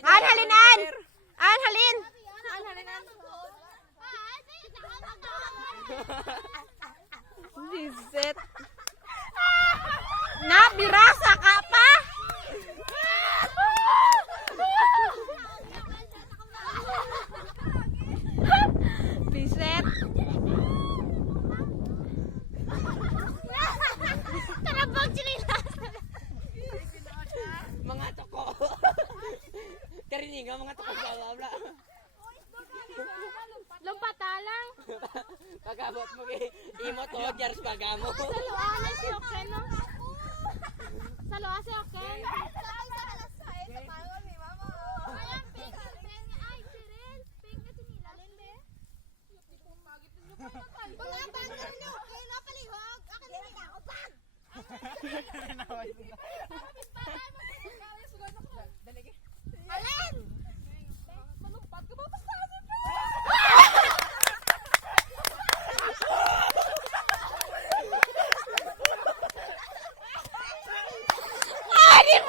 Halinan! Halin! Visit. Nabirasa ka pa? Visit. Tarabang chinilas. Mga toko. Karininga mga toko bla bla bla. Lumpata lang. Pagabot mo kay imo to jars bagamo. Saluan si Oken, no? Saluan si Oken.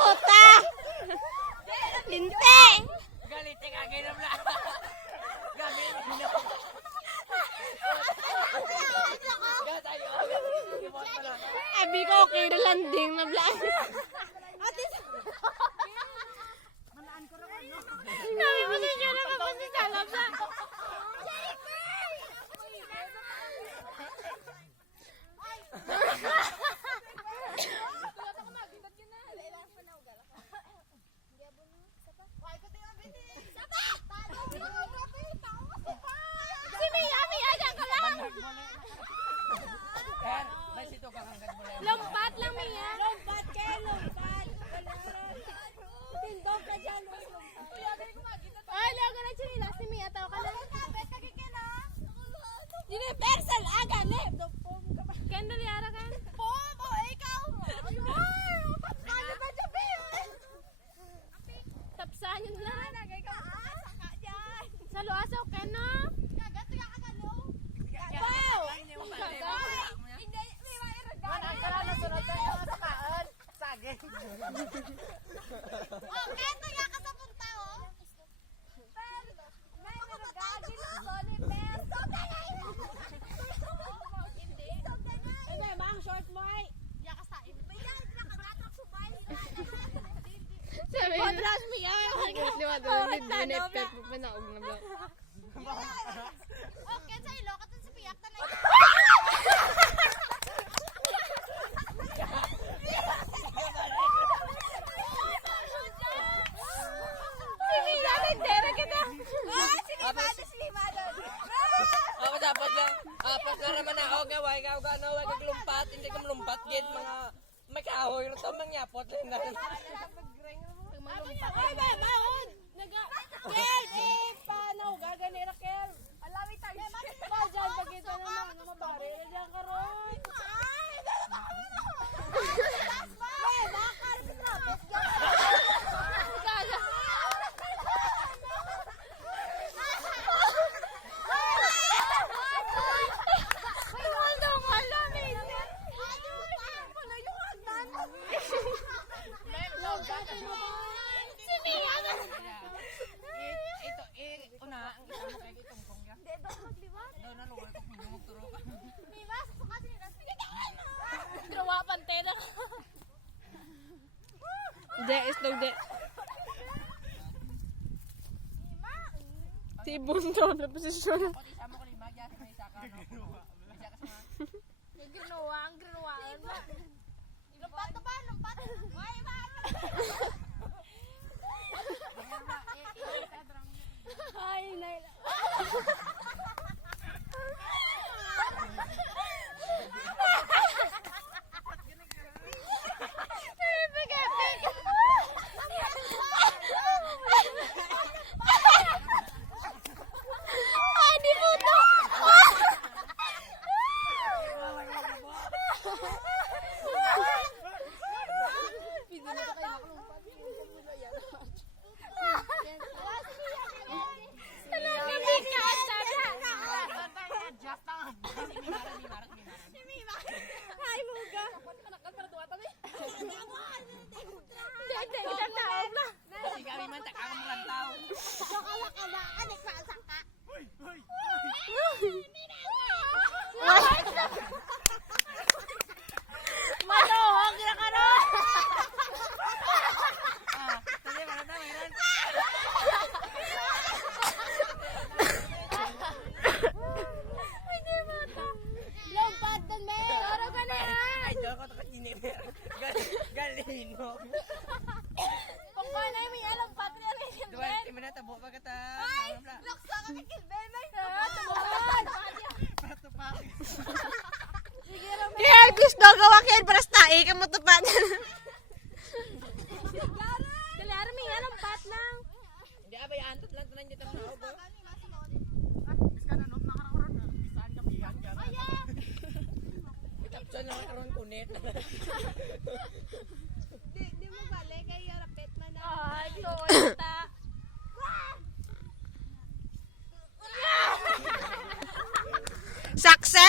Puta! Hindi! Galite ka kay na bla. Gabi na. Abi ko okay na landing na vlog. Nabi mo siya na kapasisalam na. Lompat lang Mia. Lompat kayo, lompat. Tindog ka dyan. Ay, laga na chinilas si Mia. Tao ka lang. Universal, agane. Ken, daliara kan? Pom, o ikaw. Ano ba jabi? Tapsahan yun lang. Sa luasaw, Ken, no? Wow! Okay, tuya ka sa punta, oh. May regalo ni Perso. Hindi. Hindi, mang short mo ay. Ya ka sa imo. Ya ka nakagatok subay. Sabi. Podras mi ay. Liwa do ni pet mo na og na ba. Okay, sa ilo ka sa piyak ta na. Dapat lang. Pag na naman ako nga, wag lumpat, hindi ka lumpat gid mga may kahoy ro to mangyapot lang na. Ay, ba, maon. Kel, paano gagani ra Kel? Alawi tayo. Ba diyan pagita na mga mabari. Diyan karon. Ay, Ay, bakal sa trapos. Gala. Ito, una, ang isa mo kay itong kongga. Hindi, doon magliwat. Doon na lugar ko kung magturo ka. Mima, susuka sila. Drawa, pantena ka. Hindi, slow de. Mima. Si Bundo na posisyon. O, di sama ko lima, dyan sa may saka, no? May saka sa mga. Yung ginuwaan ba? Lumpat ka ba? Lumpat? Ay, ba? Ay, Naila. Ay, di mo to. Ay, muga. Madohog na karon. Sige, malata, mayroon. Hindi mata. Lompat dan me. Oro ganera. Ay, joke ko to kini. Galin mo. Kung paano may lompat niya rin. Duwan, di man natabo pa kita. Laksa ka kay Kilben may. Tumukan. Pato pa. Kaya gusto gawakin para sa tae ka mo tupad. Kalaro may lompat lang. Hindi abay antot lang tanan dito na obo. Itapson lang karon kunit. Di mo balik kay rapet man na. Ay, kita. Success!